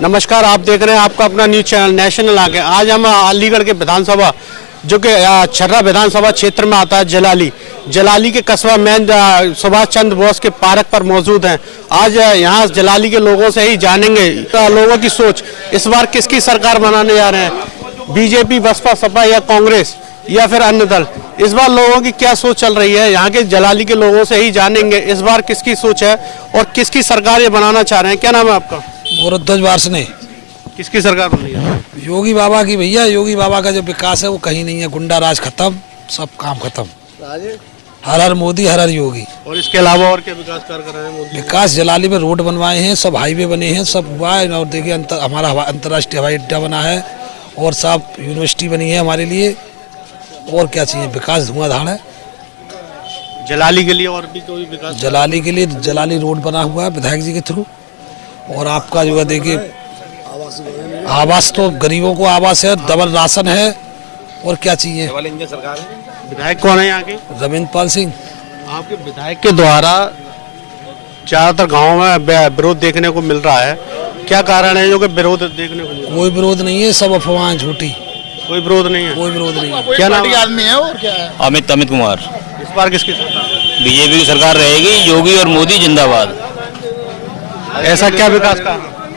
नमस्कार, आप देख रहे हैं आपका अपना न्यूज चैनल नेशनल आगे। आज हम अलीगढ़ के विधानसभा जो कि छर्रा विधानसभा क्षेत्र में आता है जलाली के कस्बा मेन सुभाष चंद्र बोस के पार्क पर मौजूद हैं। आज यहाँ जलाली के लोगों से ही जानेंगे लोगों की सोच, इस बार किसकी सरकार बनाने जा रहे हैं, बीजेपी, बसपा, सपा या कांग्रेस या फिर अन्य दल। इस बार लोगों की क्या सोच चल रही है, यहाँ के जलाली के लोगों से ही जानेंगे इस बार किसकी सोच है और किसकी सरकार ये बनाना चाह रहे हैं। क्या नाम है आपका? गोरध्वज वार्ष्णेय। किसकी सरकार बन रही है? योगी बाबा की भैया। योगी बाबा का जो विकास है वो कहीं नहीं है। गुंडा राज खत्म, सब काम खत्म। हर हर मोदी, हर हर योगी। और इसके अलावा और क्या विकास कार्य कर रहे हैं मोदी? विकास जलाली में रोड बनवाए हैं, सब हाईवे बने हैं, सब हुआ है। और देखिए हमारा अंतर्राष्ट्रीय हवाई अड्डा बना है और सब यूनिवर्सिटी बनी है हमारे लिए। और क्या चाहिए? विकास धुआंधार है जलाली के लिए। और भी कोई विकास? जलाली के लिए जलाली रोड बना हुआ है विधायक जी के थ्रू। और आपका जो है देखिए आवास, तो गरीबों को आवास है, डबल राशन है। और क्या चाहिए? विधायक कौन है यहाँ के? रविंद्र पाल सिंह। आपके विधायक के द्वारा ज्यादातर गाँव में विरोध देखने को मिल रहा है, क्या कारण है जो कि विरोध देखने को मिल रहा है? कोई विरोध नहीं है, सब अफवाहें झूठी। कोई विरोध नहीं है? कोई विरोध नहीं है। क्या नाम आदमी है और क्या है? अमित कुमार। इस बार किसकी सरकार? बीजेपी की सरकार रहेगी। योगी और मोदी जिंदाबाद। ऐसा क्या विकास का?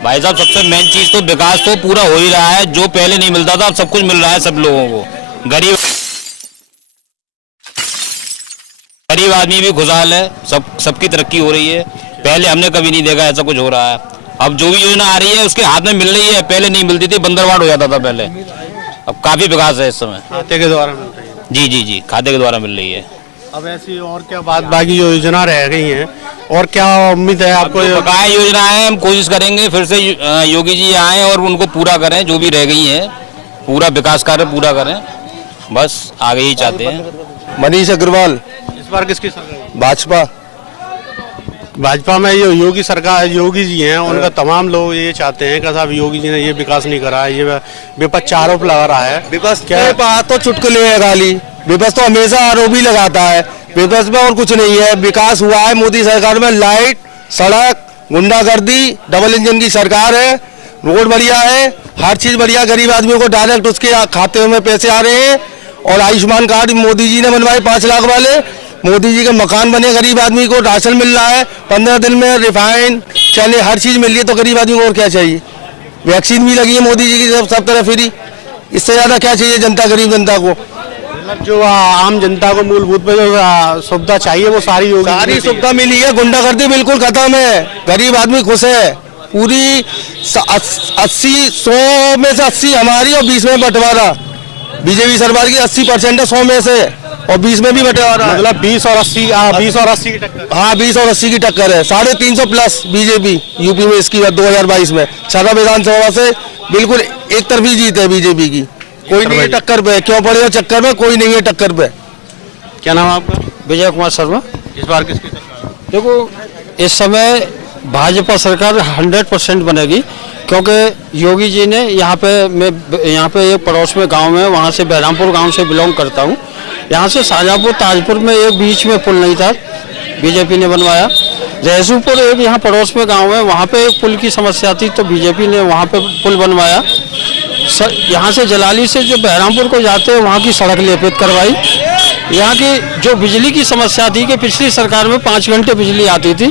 भाई साहब, सबसे मेन चीज तो विकास तो पूरा हो ही रहा है। जो पहले नहीं मिलता था अब सब कुछ मिल रहा है सब लोगों को। गरीब आदमी भी खुशहाल है, सबकी तरक्की हो रही है। पहले हमने कभी नहीं देखा ऐसा कुछ हो रहा है। अब जो भी योजना आ रही है उसके हाथ में मिल रही है। पहले नहीं मिलती थी, बंदरवाट हो जाता था पहले। अब काफी विकास है इस समय। खाते के द्वारा मिल रही है? जी, खाते के द्वारा मिल रही है। अब ऐसी और क्या बाकी जो योजना रह गई हैं और क्या उम्मीद है आपको? बकाया योजना है, हम कोशिश करेंगे फिर से योगी जी आए और उनको पूरा करें। जो भी रह गई हैं पूरा विकास कार्य पूरा करें, बस आगे ही चाहते हैं। मनीष अग्रवाल। इस बार किसकी सरकार? भाजपा। भाजपा में ये योगी सरकार, योगी जी हैं, उनका तमाम लोग ये चाहते हैं कि साहब योगी जी ने ये विकास नहीं करा है, ये विपक्ष आरोप लगा रहा है। विपक्ष के पास तो चुटकुले है गाली। विपक्ष तो हमेशा आरोप ही लगाता है। विपक्ष में और कुछ नहीं है। विकास हुआ है मोदी सरकार में। लाइट, सड़क, गुंडागर्दी, डबल इंजन की सरकार है। रोड बढ़िया है, हर चीज बढ़िया। गरीब आदमियों को डायरेक्ट उसके खाते में पैसे आ रहे हैं। और आयुष्मान कार्ड मोदी जी ने बनवाए 5 लाख वाले। मोदी जी के मकान बने, गरीब आदमी को राशन मिल रहा है 15 दिन में। रिफाइंड, चने, हर चीज मिल रही है। तो गरीब आदमी को और क्या चाहिए? वैक्सीन भी लगी है मोदी जी की सब तरह फ्री। इससे ज्यादा क्या चाहिए जनता, गरीब जनता को? जो आम जनता को मूलभूत पे जो सुविधा चाहिए वो सारी सुविधा मिली है। गुंडागर्दी बिल्कुल खत्म है। गरीब आदमी खुश है। पूरी 100 में से 80 हमारी और 20 में बंटवारा। बीजेपी सरकार की 80% है 100 में से, और 20 में भी बंटवारा। मतलब 20 और 80 की टक्कर। हाँ, 20 और 80 की टक्कर है। 350 प्लस बीजेपी यूपी में इसकी 2022 में छर्रा विधानसभा से बिल्कुल एक तरफी जीत है बीजेपी की। कोई नहीं है टक्कर पे। क्यों पड़े हो चक्कर में? कोई नहीं है टक्कर पे। क्या नाम है आपका? विजय कुमार शर्मा। इस बार किसकी सरकार? देखो, इस समय भाजपा सरकार 100% बनेगी, क्योंकि योगी जी ने यहाँ पे एक पड़ोस में गांव में, वहाँ से बहरामपुर गांव से बिलोंग करता हूँ। यहाँ से शाहजहाँपुर ताजपुर में एक बीच में पुल नहीं था, बीजेपी ने बनवाया। जयसूपुर एक यहाँ पड़ोस में गांव है, वहाँ पे एक पुल की समस्या थी तो बीजेपी ने वहाँ पे पुल बनवाया। यहाँ से जलाली से जो बहरामपुर को जाते हैं वहाँ की सड़क लेपित करवाई। यहाँ की जो बिजली की समस्या थी कि पिछली सरकार में 5 घंटे बिजली आती थी,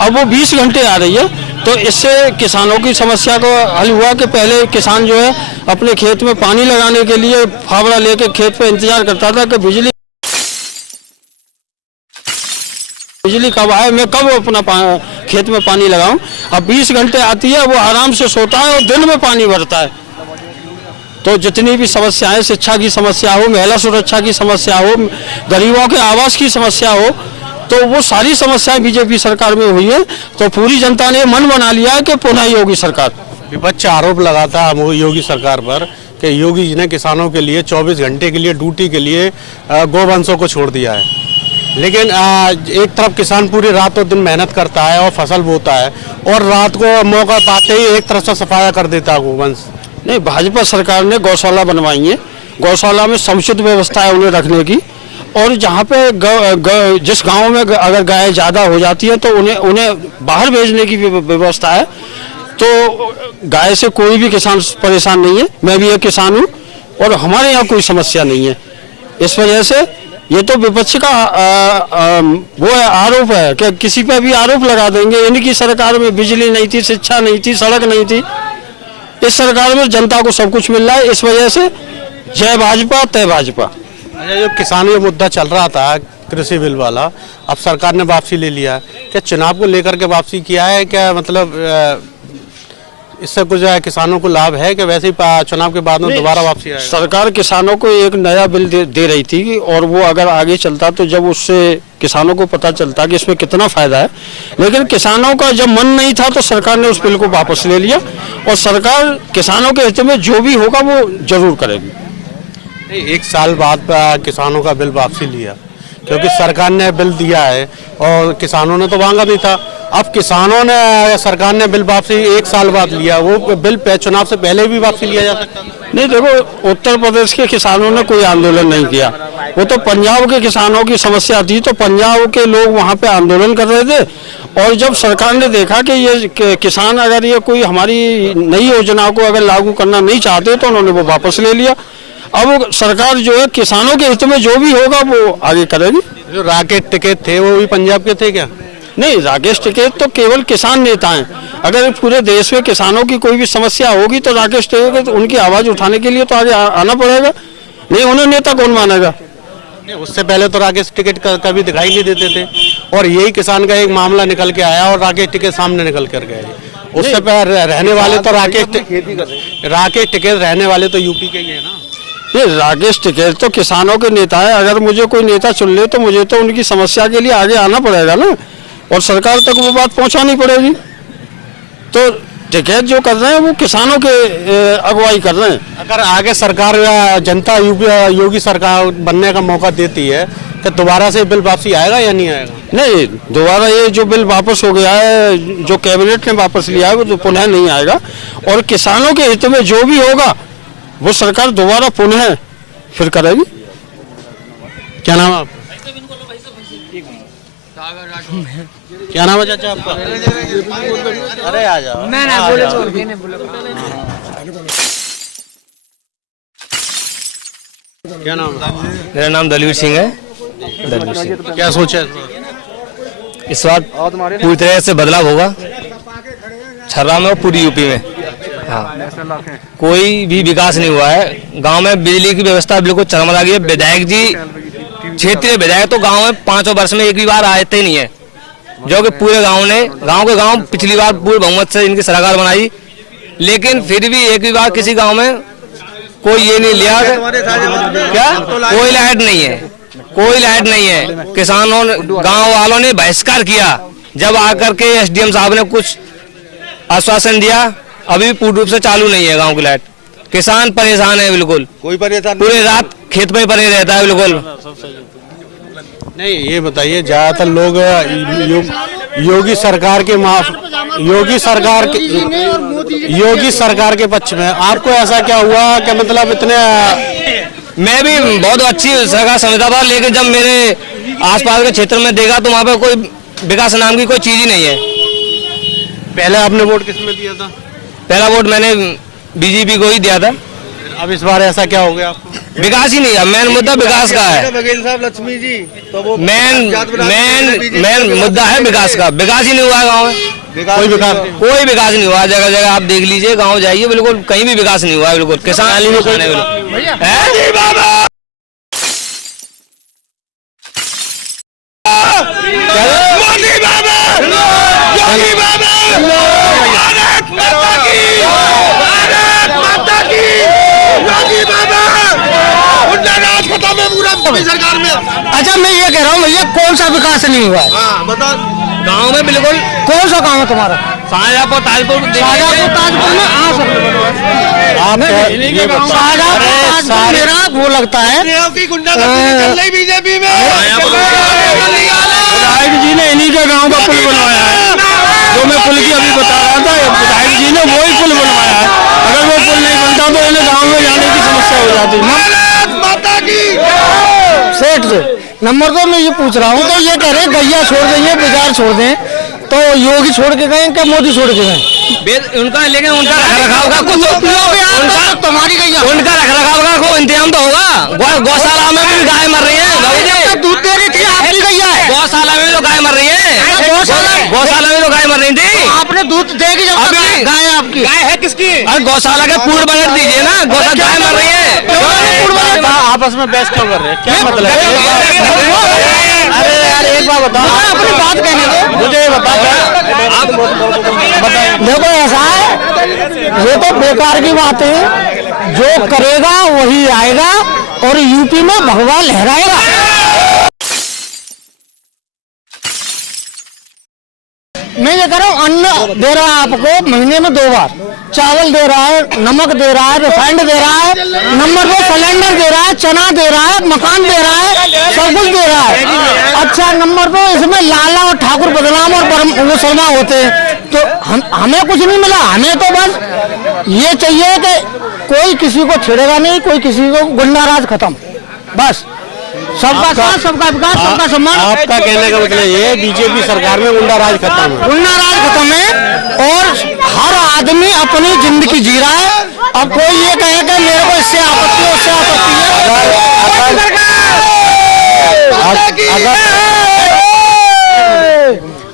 अब वो 20 घंटे आ रही है। तो इससे किसानों की समस्या को हल हुआ कि पहले किसान जो है अपने खेत में पानी लगाने के लिए फावड़ा लेके खेत पे इंतजार करता था कि बिजली कब आए, मैं कब अपना खेत में पानी लगाऊं। अब 20 घंटे आती है, वो आराम से सोता है और दिन में पानी भरता है। तो जितनी भी समस्याएं, शिक्षा की समस्या हो, महिला सुरक्षा की समस्या हो, गरीबों के आवास की समस्या हो, तो वो सारी समस्याएं बीजेपी सरकार में हुई है। तो पूरी जनता ने मन बना लिया है कि पुनः योगी सरकार। विपक्ष आरोप लगाता है योगी सरकार पर कि योगी जी ने किसानों के लिए 24 घंटे के लिए ड्यूटी के लिए गोवंशों को छोड़ दिया है। लेकिन एक तरफ किसान पूरी रात और दिन मेहनत करता है और फसल बोता है, और रात को मौका पाते ही एक तरफ से सफाया कर देता है गोवंश। नहीं, भाजपा सरकार ने गौशाला बनवाई है। गौशाला में समुचित व्यवस्था है उन्हें रखने की। और जहाँ पे जिस गांव में अगर गाय ज़्यादा हो जाती है तो उन्हें बाहर भेजने की व्यवस्था है। तो गाय से कोई भी किसान परेशान नहीं है। मैं भी एक किसान हूँ और हमारे यहाँ कोई समस्या नहीं है। इस वजह से ये तो विपक्ष का वो है, आरोप है कि किसी पे भी आरोप लगा देंगे। इनकी सरकार में बिजली नहीं थी, शिक्षा नहीं थी, सड़क नहीं थी। इस सरकार में जनता को सब कुछ मिल रहा है। इस वजह से जय भाजपा तय भाजपा। अच्छा, जो किसानों का मुद्दा चल रहा था कृषि बिल वाला, अब सरकार ने वापसी ले लिया। क्या चुनाव को लेकर के वापसी किया है? क्या मतलब इससे कुछ किसानों को लाभ है कि वैसे ही चुनाव के बाद में दोबारा वापसी आएगा? सरकार किसानों को एक नया बिल दे रही थी और वो अगर आगे चलता तो जब उससे किसानों को पता चलता कि इसमें कितना फायदा है। लेकिन किसानों का जब मन नहीं था तो सरकार ने उस बिल को वापस ले लिया और सरकार किसानों के हित में जो भी होगा वो जरूर करेगी। एक साल बाद किसानों का बिल वापसी लिया क्योंकि सरकार ने बिल दिया है और किसानों ने तो मांगा नहीं था। अब किसानों ने, सरकार ने बिल वापसी एक साल बाद लिया। वो बिल चुनाव से पहले भी वापसी लिया जा सकता है? नहीं, देखो, उत्तर प्रदेश के किसानों ने कोई आंदोलन नहीं किया। वो तो पंजाब के किसानों की समस्या थी तो पंजाब के लोग वहाँ पे आंदोलन कर रहे थे। और जब सरकार ने देखा कि ये किसान अगर ये कोई हमारी नई योजना को अगर लागू करना नहीं चाहते तो उन्होंने वो वापस ले लिया। अब सरकार जो है किसानों के हित में जो भी होगा वो आगे करेगी। जो राकेश टिकैत थे वो भी पंजाब के थे क्या? नहीं, राकेश टिकैत तो केवल किसान नेता हैं। अगर पूरे देश में किसानों की कोई भी समस्या होगी तो राकेश टिकैत उनकी आवाज उठाने के लिए तो आगे आना पड़ेगा। नहीं, उन्हें नेता कौन मानेगा? उससे पहले तो राकेश टिकैत कभी दिखाई नहीं देते थे और यही किसान का एक मामला निकल के आया और राकेश टिकैत सामने निकल कर गए। उससे पहले रहने वाले तो राकेश टिकैत रहने वाले तो यूपी के ही है ना। ये राकेश टिकैत तो किसानों के नेता है। अगर मुझे कोई नेता चुन ले तो मुझे तो उनकी समस्या के लिए आगे आना पड़ेगा ना और सरकार तक वो बात पहुंचानी पड़ेगी। तो टिकैत जो कर रहे हैं वो किसानों के अगुवाई कर रहे हैं। अगर आगे सरकार जनता योगी सरकार बनने का मौका देती है तो दोबारा से बिल वापसी आएगा या नहीं आएगा? नहीं, दोबारा ये जो बिल वापस हो गया है, जो कैबिनेट ने वापस लिया है, वो तो पुनः नहीं आएगा। और किसानों के हित में जो भी होगा वो सरकार दोबारा पुनः फिर करेगी। क्या नाम है आपका? क्या नाम है चाचा आपका? अरे आ जाओ। क्या नाम है? मेरा नाम दलवीर सिंह है। दलवीर सिंह। क्या सोचा है इस बार पूरी तरह से बदलाव होगा छर्रा में और पूरी यूपी में। हाँ, कोई भी विकास नहीं हुआ है। गांव में बिजली की व्यवस्था बिल्कुल चरमरा गई है। विधायक जी, क्षेत्रीय विधायक तो गांव में 5 वर्ष में एक भी बार आते ही नहीं है, जो कि पूरे गांव के पिछली बार पूरे बहुमत से इनकी सरकार बनाई, लेकिन फिर भी एक भी बार किसी गांव में कोई ये नहीं लिया क्या कोई लाइट नहीं है, कोई लाइट नहीं है। किसानों गांव वालों ने बहिष्कार किया। जब आकर के एसडीएम साहब ने कुछ आश्वासन दिया, अभी भी पूर्ण रूप से चालू नहीं है गांव की लाइट। किसान परेशान है बिल्कुल, कोई परेशान पूरे रात खेत में पड़े रहता है बिल्कुल। नहीं, ये बताइए, ज्यादातर लोग योगी सरकार के पक्ष में। आपको ऐसा क्या हुआ कि मतलब इतने? मैं भी बहुत अच्छी सरकार समझता था, लेकिन जब मेरे आसपास के क्षेत्र में देखा तो वहाँ पे कोई विकास नाम की कोई चीज ही नहीं है। पहले आपने वोट किसमें दिया था? पहला वोट मैंने बीजेपी को ही दिया था। अब इस बार ऐसा क्या हो गया आपको? विकास ही नहीं है। मेन मुद्दा विकास का है। बघेल साहब, लक्ष्मी जी, तो वो मेन मुद्दा है विकास का। विकास ही नहीं हुआ गाँव में, कोई विकास नहीं हुआ। जगह जगह आप देख लीजिए, गाँव जाइए, बिल्कुल कहीं भी विकास नहीं हुआ है। बिल्कुल किसान सरकार में। अच्छा, मैं ये कह रहा हूँ भैया, कौन सा विकास नहीं हुआ है? बताओ। गाँव में बिल्कुल। कौन सा गाँव है तुम्हारा? शाहजहाँपुर ताजपुर में। मेरा वो लगता है बीजेपी में विधायक जी ने इन्हीं के गांव का पुल बनवाया है। जो मैं पुल की अभी बता रहा था, विधायक जी ने वही पुल बनवाया है। अगर वो पुल नहीं बनता तो इन्हें गांव में जाने की समस्या हो जाती। सेठ से नंबर तो मैं ये पूछ रहा हूँ, तो ये कह रहे हैं गैया छोड़ देंगे, बाजार छोड़ दें, तो योगी छोड़ के गए क्या मोदी छोड़ के गए? उनका लेकिन उनका रखरखाव का कुछ तुम्हारी गई है। उनका रखरखाव का कोई इंतजाम तो होगा। गौशाला में भी गाय मर रही है, दूध दे रही थी, आपकी गई है। गौशाला में भी तो गाय मर रही है, गौशाला में तो गाय मर रही थी। आपने दूध देगी जब तक गाय है आपकी। गाय है किसकी? अरे गौशाला के पूर्ण बजट दीजिए ना, गौशाला गाय मर रही है। आपस में बहस क्यों कर रहे हैं, क्या मतलब है? अरे यार एक बात बताओ, अपनी बात कहने दो, मुझे बताओ। देखो ऐसा है, ये तो बेकार की बात है। जो करेगा वही आएगा और यूपी में भगवा लहराएगा। मैं ये कह रहा हूँ, अन्न दे रहा है आपको महीने में 2 बार, चावल दे रहा है, नमक दे रहा है, रिफाइंड दे रहा है, नंबर 2 सिलेंडर दे रहा है, चना दे रहा है, मकान दे रहा है, सब कुछ दे रहा है। अच्छा नंबर 2 इसमें लाला और ठाकुर बदनाम और वो शर्मा होते हैं, तो हमें कुछ नहीं मिला। हमें तो बस ये चाहिए कि कोई किसी को छेड़ेगा नहीं, कोई किसी को गुंडाराज खत्म, बस सबका साथ, सबका विकास, सबका सम्मान। आपका कहने का मतलब ये बीजेपी सरकार में गुंडा राज खत्म है, गुंडा राज खत्म है और हर आदमी अपनी जिंदगी जी रहा है। अब कोई ये कहे कि मेरे को इससे आपत्ति है, उससे आपत्ति है।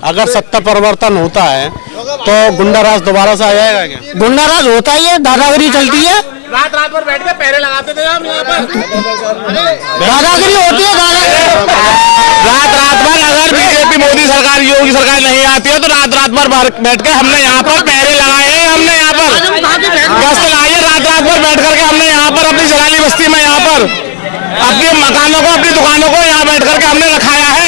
अगर सत्ता परिवर्तन होता है तो गुंडा राज दोबारा से आ जाएगा क्या? गुंडा राज होता ही है, दादागिरी चलती है, रात रात भर बैठ के पहरे लगाते थे हम यहाँ पर। दादागिरी होती है, रात भर अगर बीजेपी मोदी सरकार योगी सरकार नहीं आती है तो रात भर बैठ के हमने यहाँ पर पहरे लगाए हैं। हमने यहाँ पर गश्त लगाई है, रात भर बैठ करके हमने यहाँ पर अपनी जलाली बस्ती में यहाँ पर अपने मकानों को, अपनी दुकानों को यहाँ बैठ करके हमने रखाया है।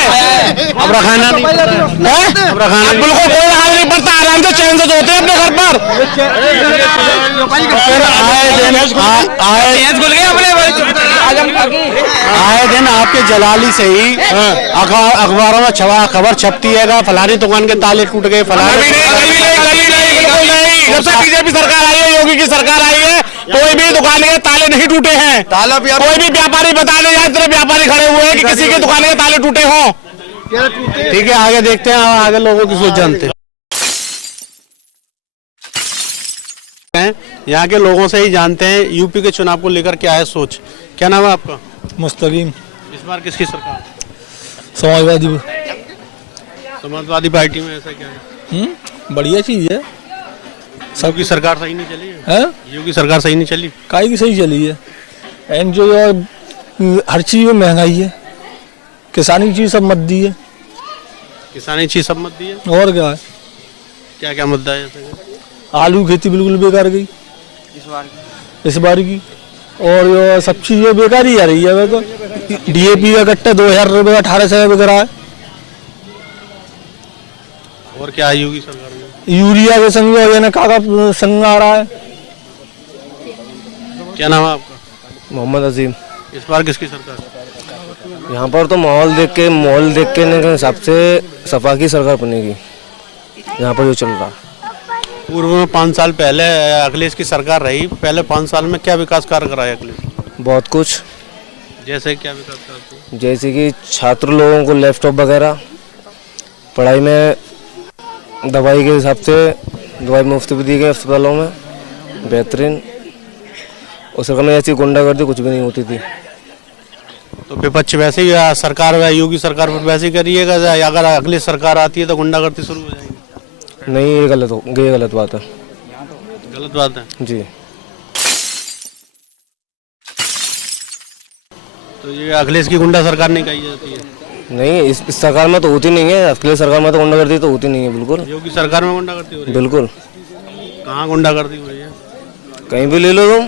अब रखाना नहीं, अब रखाना बिल्कुल कोई हाल नहीं पड़ता, आराम से चैन से सोते हैं अपने घर पर। फिर आए दिन आपके जलाली से ही अखबारों में खबर छपती है, फलानी दुकान के ताले टूट गए, फलानी। जब से बीजेपी सरकार आई है, योगी की सरकार आई है, कोई भी दुकान के ताले नहीं टूटे हैं। कोई भी व्यापारी बताने जाए, इतने व्यापारी खड़े हुए हैं कि किसी की दुकान के ताले टूटे हों। ठीक है, आगे देखते हैं, आगे लोगों की सोच जानते हैं। यहाँ के लोगों से ही जानते हैं यूपी के चुनाव को लेकर क्या है सोच। क्या नाम है आपका? मुस्तकीम। इस बार किसकी सरकार? समाजवादी पार्टी में ऐसा क्या है? बढ़िया चीज है। सबकी सरकार सही नहीं चली है? योगी सरकार सही नहीं चली? काहे की सही चली है? एंड जो हर चीज में महंगाई है, किसानी चीज सब मत दी है। किसानी चीज सब मत दी है, और क्या है? क्या क्या मुद्दा है जैसे? आलू खेती बिल्कुल बेकार गई इस बार की, और जो सब चीजें बेकार ही आ रही है। तो DAP का कट्टा 2000 रुपये 1800 बिक रहा है। और क्या है योगी सरकार में? यूरिया के संग का संग आ रहा है। क्या नाम है आपका? मोहम्मद अजीम। इस बार किसकी सरकार? यहाँ पर तो माहौल देख के हिसाब से सपा की सरकार बनेगी यहाँ पर जो चल रहा। पूर्व में 5 साल पहले अखिलेश की सरकार रही, पहले 5 साल में क्या विकास कार्य कराया अखिलेश? बहुत कुछ, जैसे क्या विकास कार्य? जैसे कि छात्र लोगों को लैपटॉप वगैरह, पढ़ाई में दवाई के हिसाब से दवाई मुफ्त भी दी गई अस्पतालों में, बेहतरीन। और सरकार में ऐसी गुंडागर्दी कुछ भी नहीं होती थी। तो विपक्ष वैसे ही सरकार योगी सरकार पर वैसे ही करिएगा, अगर अखिलेश सरकार आती है तो गुंडागर्दी शुरू हो जाएगी? नहीं, ये गलत बात है। गलत बात है जी। तो ये अखिलेश की गुंडा सरकार नहीं कही जाती है? नहीं, इस सरकार में तो होती नहीं है। अखिलेश सरकार में तो गुंडागर्दी तो होती नहीं है बिल्कुल। योगी सरकार में गुंडागर्दी हो रही है? बिल्कुल। कहाँ गुंडागर्दी हो रही है? कहीं भी ले लो तुम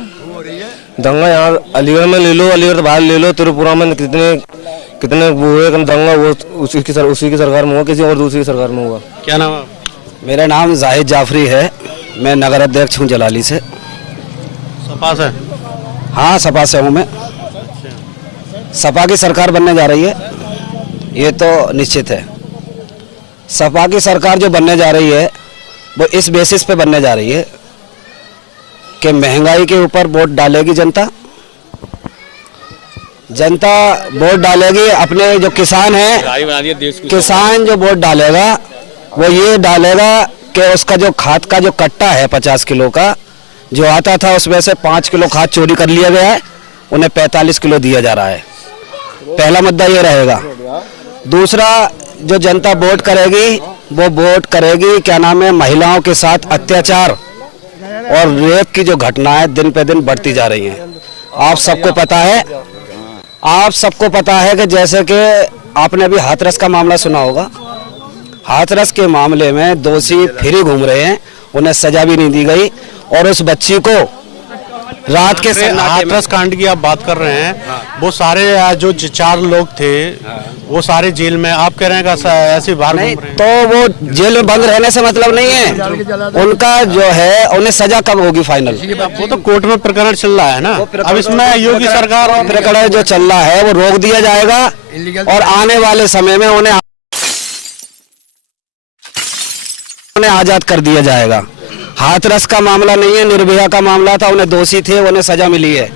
दंगा, यहाँ अलीगढ़ में ले लो, अलीगढ़ बाहर ले लो, त्रिपुरा में कितने वो है दंगा, वो उसी की सरकार में हुआ, किसी और दूसरी सरकार में हुआ। क्या नाम है? मेरा नाम जाहिद जाफरी है, मैं नगर अध्यक्ष हूँ जलाली से। सपा से? हाँ, सपा से हूँ मैं। सपा की सरकार बनने जा रही है, ये तो निश्चित है। सपा की सरकार जो बनने जा रही है वो इस बेसिस पे बनने जा रही है कि महंगाई के ऊपर वोट डालेगी जनता वोट डालेगी। अपने जो किसान हैं, किसान जो वोट डालेगा वो ये डालेगा कि उसका जो खाद का जो कट्टा है 50 किलो का जो आता था उसमें से 5 किलो खाद चोरी कर लिया गया है, उन्हें 45 किलो दिया जा रहा है। पहला मुद्दा ये रहेगा। दूसरा, जो जनता वोट करेगी वो वोट करेगी क्या नाम है, महिलाओं के साथ अत्याचार और रेप की जो घटनाएं दिन पे दिन बढ़ती जा रही हैं। आप सबको पता है कि जैसे कि आपने अभी हाथरस का मामला सुना होगा। हाथरस के मामले में दोषी फ्री घूम रहे हैं, उन्हें सजा भी नहीं दी गई और उस बच्ची को रात के हाथरस कांड की आप बात कर रहे हैं, वो सारे जो 4 लोग थे वो सारे जेल में, आप कह रहे हैं कि ऐसे बाहर नहीं, तो वो जेल में बंद रहने से मतलब नहीं है, उनका जो है उन्हें सजा कब होगी फाइनल? वो तो कोर्ट में प्रकरण चल रहा है ना। अब इसमें योगी सरकार प्रकरण जो चल रहा है वो रोक दिया जाएगा और आने वाले समय में उन्हें आजाद कर दिया जाएगा। हाथरस का मामला नहीं है, निर्भया का मामला था, उन्हें दोषी थे, उन्हें सजा मिली है।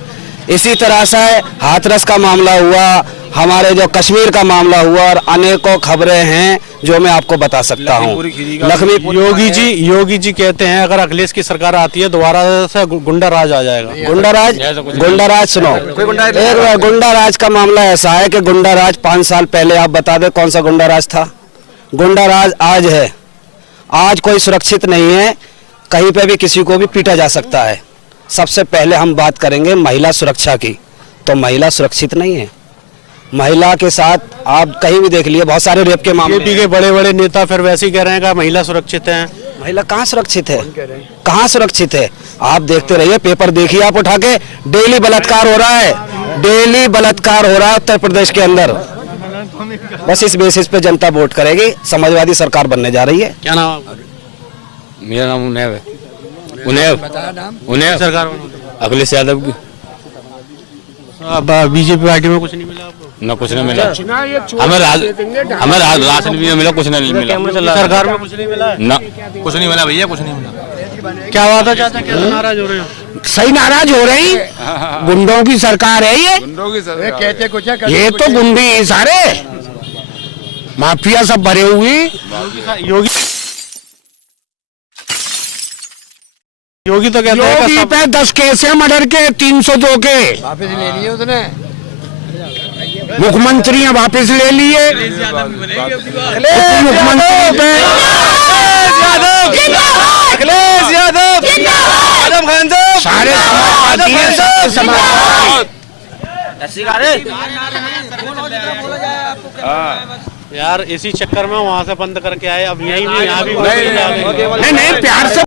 इसी तरह से हाथरस का मामला हुआ, हमारे जो कश्मीर का मामला हुआ और अनेकों खबरें हैं जो मैं आपको बता सकता हूँ। लखीमपुर योगी जी कहते हैं अगर अखिलेश की सरकार आती है दोबारा से गुंडा राज आ जाएगा। गुंडा राज सुनो, एक गुंडा राज का मामला ऐसा है कि गुंडा राज 5 साल पहले आप बता दें कौन सा गुंडा राज था। गुंडा राज आज है, आज कोई सुरक्षित नहीं है, कहीं पे भी किसी को भी पीटा जा सकता है। सबसे पहले हम बात करेंगे महिला सुरक्षा की, तो महिला सुरक्षित नहीं है। महिला के साथ आप कहीं भी देख लिए बहुत सारे रेप के मामले। बीजेपी के बड़े नेता फिर वैसे ही कह रहे हैं कि महिला सुरक्षित है। महिला कहाँ सुरक्षित है, कहाँ सुरक्षित है? आप देखते रहिए, पेपर देखिए आप उठा के, डेली बलात्कार हो रहा है, डेली बलात्कार हो रहा है उत्तर प्रदेश के अंदर। बस इस बेसिस पे जनता वोट करेगी, समाजवादी सरकार बनने जा रही है। क्या नाम आपका? मेरा नाम उनैव है। उनैव सरकार अखिलेश यादव की। अब बीजेपी पार्टी में कुछ नहीं मिला आपको? न कुछ नहीं मिला, हमें राशन भी नहीं मिला, कुछ नहीं मिला। सरकार में कुछ नहीं मिला? न कुछ नहीं मिला भैया, कुछ नहीं मिला। क्या वादा चाहते हैं, कैसे नाराज हो रहे हो? सही नाराज हो रही, गुंडों की सरकार है ये। कहते कुछ है, ये तो गुंडे हैं सारे, माफिया सब भरे हुए। योगी तो कहते हैं योगी पे 10 केस है मर्डर के, 302 के वापस ले लिए उसने। मुख्यमंत्री वापस ले लिए। मुख्यमंत्री पे अखिलेश यादव, आजम खान साहब, सारे समाजवादी हैं, सारे समाजवादी। यार इसी चक्कर में वहाँ से बंद करके आए, अब यहीं भी यहाँ भी नहीं, प्यार से